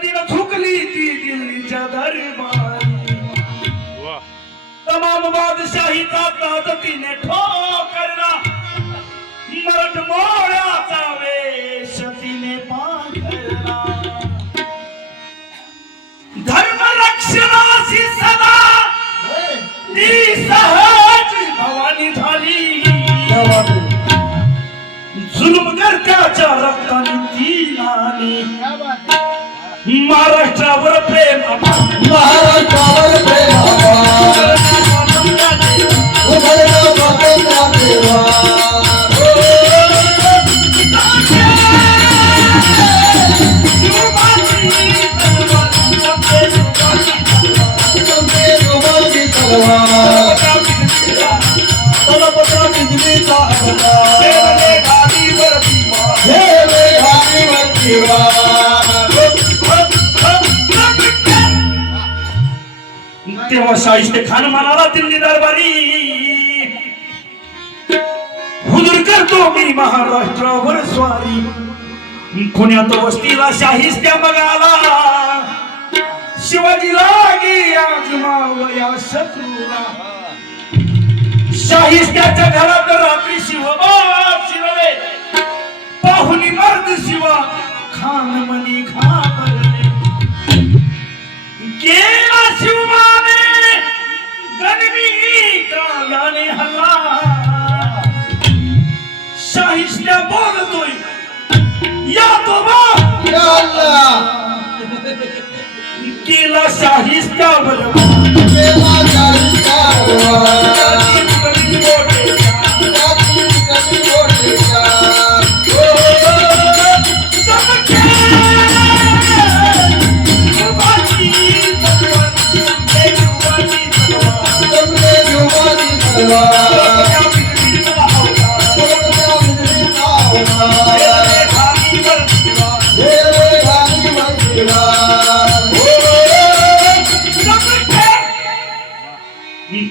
કદી થૂકલી હતી દિલ્હી ચાદર મારી તમામ બાદશાહી તાકાત હતી ને ઠોકરના મરટ મોડા ચાવે સતી ને પાખરના ધર્મ રક્ષણાસી સદા દી સહજ ભવાની થાલી जुलम करता चा रक्तानी ती नानी महाराष्ट्रावर प्रेम महाराष्ट्रावर प्रेम Oh, तेव्हा शाहिस्ते खान म्हणाला दिल्ली दरबारी हुजूर करतो मी महाराष्ट्रावर स्वारी पुण्यात वस्तीला शाहिस्त्या बघाला शिवाजीला लागे आज मावया शत्रूला शाहिस्त्याच्या घरात ইয়া বল তুই ইয়া তোবা ইয়া আল্লাহ কেলা শাহিস্তা বলবা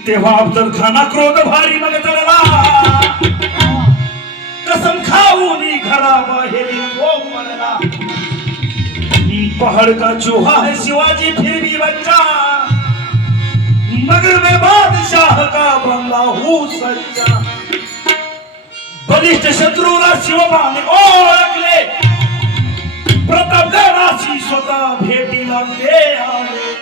तेव्हा अफजल खाना क्रोध भारी मग चढला कसम खाऊन घरा बाहेर तो पडला पहाड़ का चूहा है शिवाजी फिर भी बच्चा मगर मैं बादशाह का बंदा हूँ सच्चा बलिष्ठ शत्रूला शिवबाने ओळखले प्रतापगडाशी स्वतः भेटी ते आले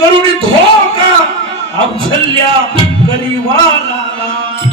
करुणित हो का अवझल्या करीवा